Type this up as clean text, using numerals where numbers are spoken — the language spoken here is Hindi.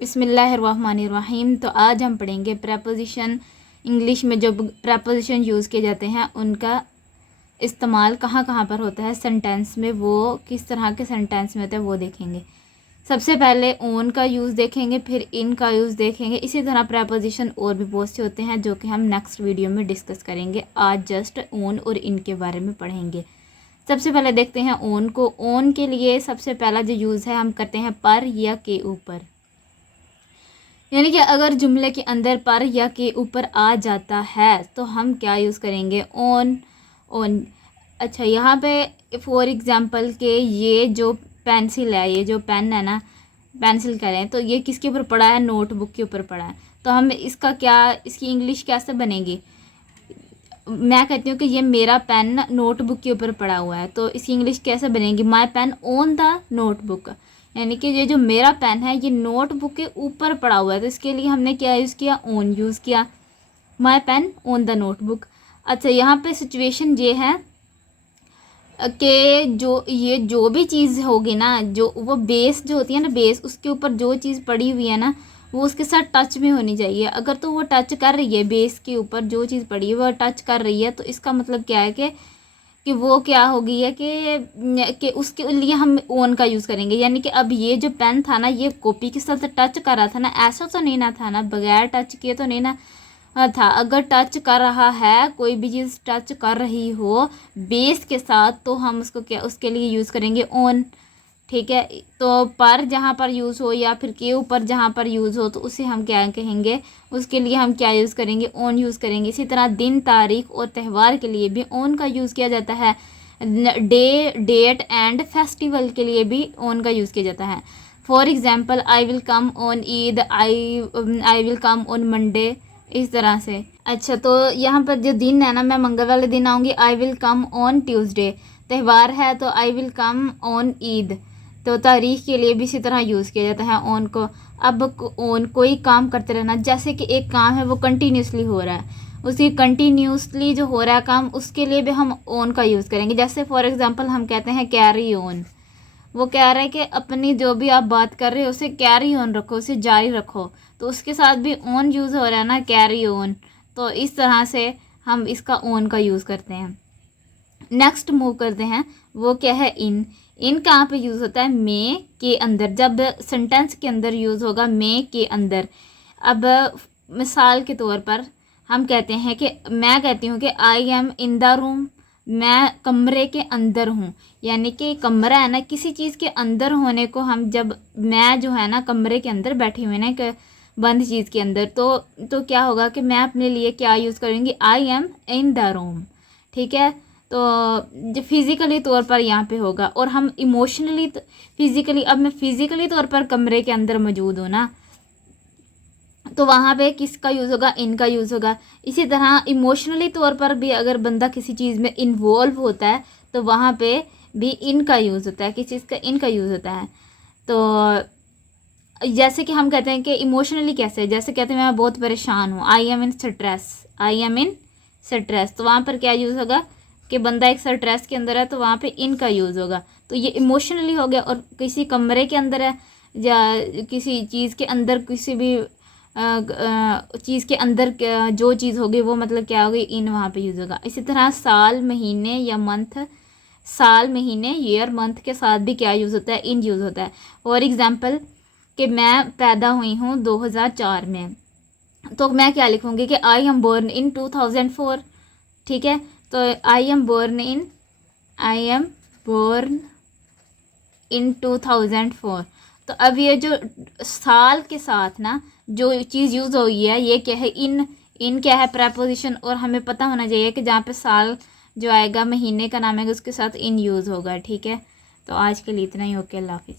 बिस्मिल्लाहिर्रहमानिर्रहीम। तो आज हम पढ़ेंगे प्रेपोजिशन। इंग्लिश में जो प्रेपोजिशन यूज़ किए जाते हैं उनका इस्तेमाल कहाँ कहाँ पर होता है सेंटेंस में, वो किस तरह के सेंटेंस में होता है वो देखेंगे। सबसे पहले ओन का यूज़ देखेंगे, फिर इन का यूज़ देखेंगे। इसी तरह प्रेपोजिशन और भी बहुत से होते हैं जो कि हम नेक्स्ट वीडियो में डिस्कस करेंगे। आज जस्ट ओन और इन के बारे में पढ़ेंगे। सबसे पहले देखते हैं ओन को। ओन के लिए सबसे पहला जो यूज़ है हम करते हैं पर या के ऊपर, यानी कि अगर जुमले के अंदर पर या के ऊपर आ जाता है तो हम क्या यूज़ करेंगे, ओन। ओन अच्छा, यहाँ पे फॉर एग्ज़ाम्पल के ये जो पेंसिल है, ये जो पेन है ना, पेंसिल कह रहे हैं, तो ये किसके ऊपर पड़ा है, नोटबुक के ऊपर पड़ा है। तो हम इसका क्या, इसकी इंग्लिश कैसे बनेगी। मैं कहती हूँ कि ये मेरा पेन नोटबुक के ऊपर पड़ा हुआ है, तो इसकी इंग्लिश कैसे बनेगी, my pain on the notebook. यानी कि ये जो मेरा पेन है ये नोटबुक के ऊपर पड़ा हुआ है, तो इसके लिए हमने क्या यूज़ किया, ऑन यूज़ किया, my pain on the notebook. अच्छा, यहाँ पे सिचुएशन ये है कि जो भी चीज़ होगी ना, जो वो बेस जो होती है ना, बेस उसके ऊपर जो चीज़ पड़ी हुई है ना वो उसके साथ टच में होनी चाहिए। अगर तो वो टच कर रही है, बेस के ऊपर जो चीज़ पड़ी है वो टच कर रही है, तो इसका मतलब क्या है कि वो क्या हो गई है कि उसके लिए हम ओन का यूज़ करेंगे। यानी कि अब ये जो पेन था ना, ये कॉपी के साथ टच कर रहा था ना, ऐसा तो नहीं ना था ना, बगैर टच किए तो नहीं ना था। अगर टच कर रहा है, कोई भी चीज़ टच कर रही हो बेस के साथ, तो हम उसको क्या, उसके लिए यूज़ करेंगे ओन। ठीक है, तो पर जहाँ पर यूज़ हो या फिर के ऊपर जहाँ पर यूज़ हो तो उसे हम क्या कहेंगे, उसके लिए हम क्या यूज़ करेंगे, ओन यूज़ करेंगे। इसी तरह दिन, तारीख और त्यौहार के लिए भी ओन का यूज़ किया जाता है। डेट एंड फेस्टिवल के लिए भी ओन का यूज़ किया जाता है। For example, I will come on Eid, I will come on Monday, इस तरह से। अच्छा, तो यहाँ पर जो दिन है ना, मैं मंगल वाले दिन आऊँगी, I will come on Tuesday. त्यौहार है तो I will come on Eid. तो तारीख के लिए भी इसी तरह यूज़ किया जाता है ऑन को। अब ऑन कोई काम करते रहना, जैसे कि एक काम है वो कंटिन्यूसली हो रहा है, उसी कंटिन्यूसली जो हो रहा है काम, उसके लिए भी हम ऑन का यूज़ करेंगे। जैसे फॉर एग्ज़ाम्पल हम कहते हैं कैरी ऑन, वो कह रहा है कि अपनी जो भी आप बात कर रहे हो उसे कैरी ऑन रखो, उसे जारी रखो, तो उसके साथ भी ऑन यूज़ हो रहा है ना, कैरी ऑन। तो इस तरह से हम इसका ऑन का यूज़ करते हैं। नेक्स्ट मूव करते हैं, वो क्या है, इन। इन कहाँ पे यूज़ होता है, मे के अंदर, जब सेंटेंस के अंदर यूज़ होगा मे के अंदर। अब मिसाल के तौर पर हम कहते हैं कि मैं कहती हूँ कि I am in the room, मैं कमरे के अंदर हूँ। यानी कि कमरा है ना, किसी चीज़ के अंदर होने को हम, जब मैं जो है ना कमरे के अंदर बैठी हुई ना एक बंद चीज़ के अंदर, तो क्या होगा कि मैं अपने लिए क्या यूज़ करूँगी, I am in the room. ठीक है, तो जो फिज़िकली तौर पर यहाँ पे होगा, और हम इमोशनली फिज़िकली, अब मैं फिज़िकली तौर पर कमरे के अंदर मौजूद हूँ ना, तो वहाँ पे किसका यूज़ होगा, इनका यूज़ होगा। इसी तरह इमोशनली तौर पर भी अगर बंदा किसी चीज़ में इन्वॉल्व होता है तो वहाँ पे भी इनका यूज़ होता है, किस चीज़ का, इनका यूज़ होता है। तो जैसे कि हम कहते हैं कि इमोशनली कैसे, जैसे कहते हैं मैं बहुत परेशान हूँ, I am in stress, I am in stress, तो वहाँ पर क्या यूज़ होगा कि बंदा एक स्ट्रेस के अंदर है, तो वहाँ पे इनका यूज़ होगा। तो ये इमोशनली हो गया। और किसी कमरे के अंदर है या किसी चीज़ के अंदर, किसी भी चीज़ के अंदर जो चीज़ होगी वो मतलब क्या होगी, इन वहाँ पे यूज़ होगा। इसी तरह साल, महीने या मंथ, साल, महीने, ईयर, मंथ के साथ भी क्या यूज़ होता है, इन यूज़ होता है। फॉर एग्ज़ाम्पल कि मैं पैदा हुई हूँ 2004 में, तो मैं क्या लिखूँगी कि आई एम बोर्न इन 2004। ठीक है, तो आई एम बोर्न इन 2004। तो अब ये जो साल के साथ ना जो चीज़ यूज़ हुई है, ये क्या है, इन क्या है, प्रेपोजिशन। और हमें पता होना चाहिए कि जहाँ पे साल जो आएगा, महीने का नाम आएगा, उसके साथ इन यूज़ होगा। ठीक है, तो आज के लिए इतना ही। ओके, अल्लाह हाफिज़।